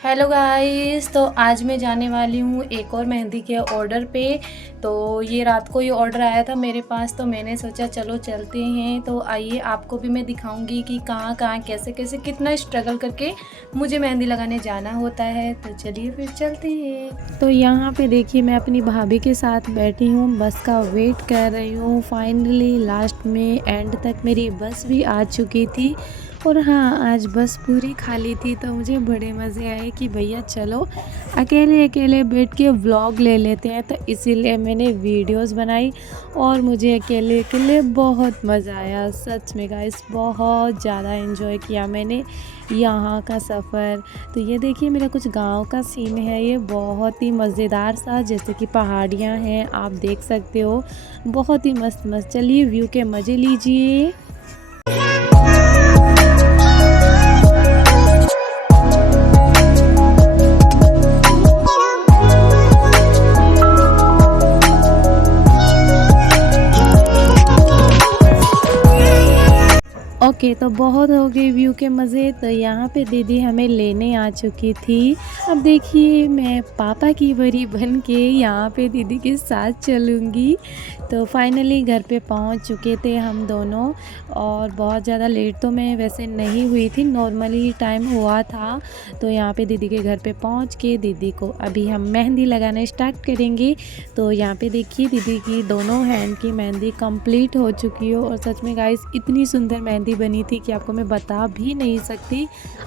Hello guys, तो आज मैं जाने वाली हूँ एक और मेहंदी के ऑर्डर पे। तो ये रात को ये ऑर्डर आया था मेरे पास, तो मैंने सोचा चलो चलते हैं। तो आइए आपको भी मैं दिखाऊंगी कि कहाँ कहाँ कैसे कैसे कितना स्ट्रगल करके मुझे मेहंदी लगाने जाना होता है। तो चलिए फिर चलते हैं। तो यहाँ पे देखिए मैं अपनी भाभी के साथ बैठी हूँ, बस का वेट कर रही हूँ। फाइनली लास्ट में एंड तक मेरी बस भी आ चुकी थी। और हाँ, आज बस पूरी खाली थी, तो मुझे बड़े मज़े आए कि भैया चलो अकेले अकेले बैठ के व्लॉग ले लेते हैं। तो इसीलिए मैंने वीडियोस बनाई और मुझे अकेले अकेले बहुत मज़ा आया। सच में गाइस, बहुत ज़्यादा एंजॉय किया मैंने यहाँ का सफ़र। तो ये देखिए मेरा कुछ गांव का सीन है, ये बहुत ही मज़ेदार सा, जैसे कि पहाड़ियाँ हैं, आप देख सकते हो। बहुत ही मस्त मस्त। चलिए व्यू के मज़े लीजिए। ओके, तो बहुत हो गए व्यू के मज़े। तो यहाँ पे दीदी हमें लेने आ चुकी थी। अब देखिए मैं पापा की परी बन के यहाँ पे दीदी के साथ चलूँगी। तो फाइनली घर पे पहुँच चुके थे हम दोनों। और बहुत ज़्यादा लेट तो मैं वैसे नहीं हुई थी, नॉर्मली टाइम हुआ था। तो यहाँ पे दीदी के घर पे पहुँच के दीदी को अभी हम मेहंदी लगाना स्टार्ट करेंगे। तो यहाँ पे देखिए दीदी की दोनों हैंड की मेहंदी कंप्लीट हो चुकी हो। और सच में गाइस, इतनी सुंदर मेहंदी बनी थी कि आपको मैं बता भी नहीं सकती।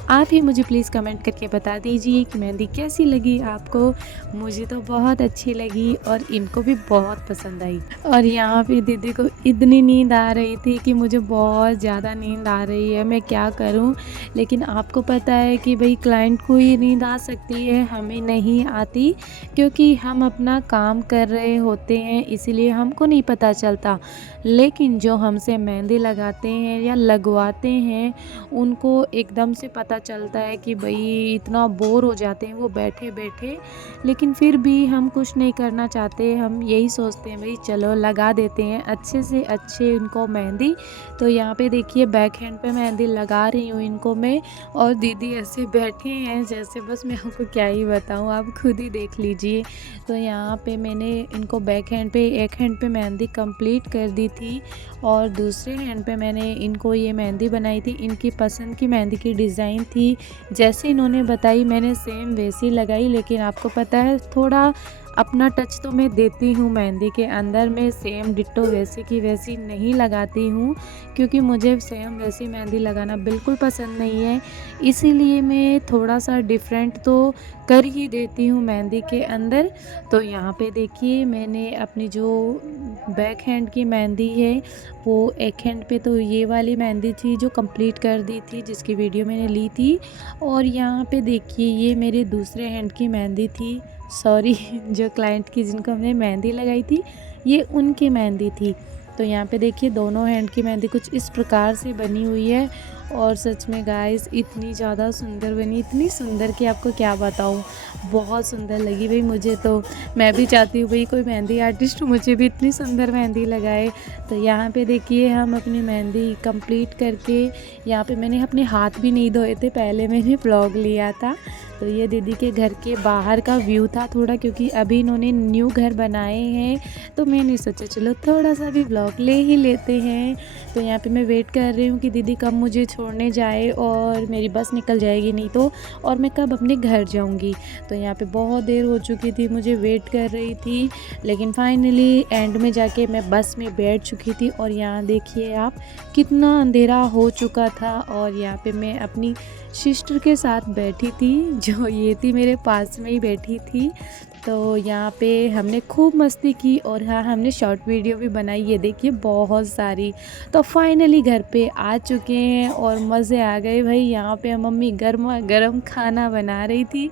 आप ही मुझे प्लीज़ कमेंट करके बता दीजिए कि मेहंदी कैसी लगी आपको। मुझे तो बहुत अच्छी लगी और इनको भी बहुत पसंद आई। और यहाँ पे दीदी को इतनी नींद आ रही थी कि मुझे बहुत ज़्यादा नींद आ रही है, मैं क्या करूँ। लेकिन आपको पता है कि भाई क्लाइंट को ही नींद आ सकती है, हमें नहीं आती, क्योंकि हम अपना काम कर रहे होते हैं, इसीलिए हमको नहीं पता चलता। लेकिन जो हमसे मेहंदी लगाते हैं या लगवाते हैं, उनको एकदम से पता चलता है कि भाई इतना बोर हो जाते हैं वो बैठे बैठे। लेकिन फिर भी हम कुछ नहीं करना चाहते, हम यही सोचते हैं भाई चलो लगा देते हैं अच्छे से अच्छे इनको मेहंदी। तो यहाँ पे देखिए बैक हैंड पे मेहंदी लगा रही हूँ इनको मैं। और दीदी ऐसे बैठे हैं जैसे, बस मैं आपको क्या ही बताऊँ, आप खुद ही देख लीजिए। तो यहाँ पे मैंने इनको बैक हैंड पे, एक हैंड पे मेहंदी कंप्लीट कर दी थी और दूसरे हैंड पे मैंने इनको ये मेहंदी बनाई थी। इनकी पसंद की मेहंदी की डिज़ाइन थी, जैसे इन्होंने बताई मैंने सेम वैसी लगाई। लेकिन आपको पता है थोड़ा अपना टच तो मैं देती हूँ मेहंदी के अंदर, मैं सेम डिट्टो वैसी की वैसी नहीं लगाती हूँ, क्योंकि मुझे सेम वैसी मेहंदी लगाना बिल्कुल पसंद नहीं है। इसीलिए मैं थोड़ा सा डिफरेंट तो कर ही देती हूँ मेहंदी के अंदर। तो यहाँ पे देखिए मैंने अपनी जो बैक हैंड की मेहंदी है, वो एक हैंड पे तो ये वाली मेहंदी थी जो कंप्लीट कर दी थी, जिसकी वीडियो मैंने ली थी। और यहाँ पे देखिए ये मेरे दूसरे हैंड की मेहंदी थी, सॉरी जो क्लाइंट की जिनको हमने मेहंदी लगाई थी, ये उनकी मेहंदी थी। तो यहाँ पे देखिए दोनों हैंड की मेहंदी कुछ इस प्रकार से बनी हुई है। और सच में गाइस इतनी ज़्यादा सुंदर बनी, इतनी सुंदर कि आपको क्या बताऊँ, बहुत सुंदर लगी भाई मुझे। तो मैं भी चाहती हूँ भाई कोई मेहंदी आर्टिस्ट मुझे भी इतनी सुंदर मेहंदी लगाए। तो यहाँ पे देखिए हम अपनी मेहंदी कंप्लीट करके, यहाँ पे मैंने अपने हाथ भी नहीं धोए थे, पहले मैंने व्लॉग लिया था। तो ये दीदी के घर के बाहर का व्यू था थोड़ा, क्योंकि अभी इन्होंने न्यू घर बनाए हैं। तो मैंने सोचा चलो थोड़ा सा भी व्लॉग ले ही लेते हैं। तो यहाँ पे मैं वेट कर रही हूँ कि दीदी कब मुझे छोड़ने जाए और मेरी बस निकल जाएगी नहीं तो, और मैं कब अपने घर जाऊँगी। तो यहाँ पे बहुत देर हो चुकी थी, मुझे वेट कर रही थी। लेकिन फाइनली एंड में जाके मैं बस में बैठ चुकी थी। और यहाँ देखिए आप कितना अंधेरा हो चुका था। और यहाँ पे मैं अपनी सिस्टर के साथ बैठी थी, जो ये थी मेरे पास में ही बैठी थी। तो यहाँ पे हमने खूब मस्ती की और हाँ हमने शॉर्ट वीडियो भी बनाई, ये देखिए बहुत सारी। तो फाइनली घर पे आ चुके हैं और मज़े आ गए भाई। यहाँ पे मम्मी गर्मा गर्म खाना बना रही थी,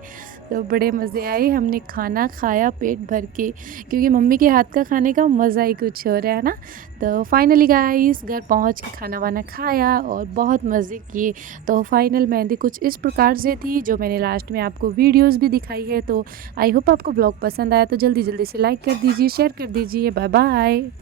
तो बड़े मज़े आए। हमने खाना खाया पेट भर के, क्योंकि मम्मी के हाथ का खाने का मज़ा ही कुछ हो रहा है ना। तो फाइनली गाइस घर पहुंच के खाना वाना खाया और बहुत मज़े किए। तो फाइनल मेहंदी कुछ इस प्रकार से थी, जो मैंने लास्ट में आपको वीडियोस भी दिखाई है। तो आई होप आपको ब्लॉग पसंद आया, तो जल्दी जल्दी से लाइक कर दीजिए, शेयर कर दीजिए। Bye bye.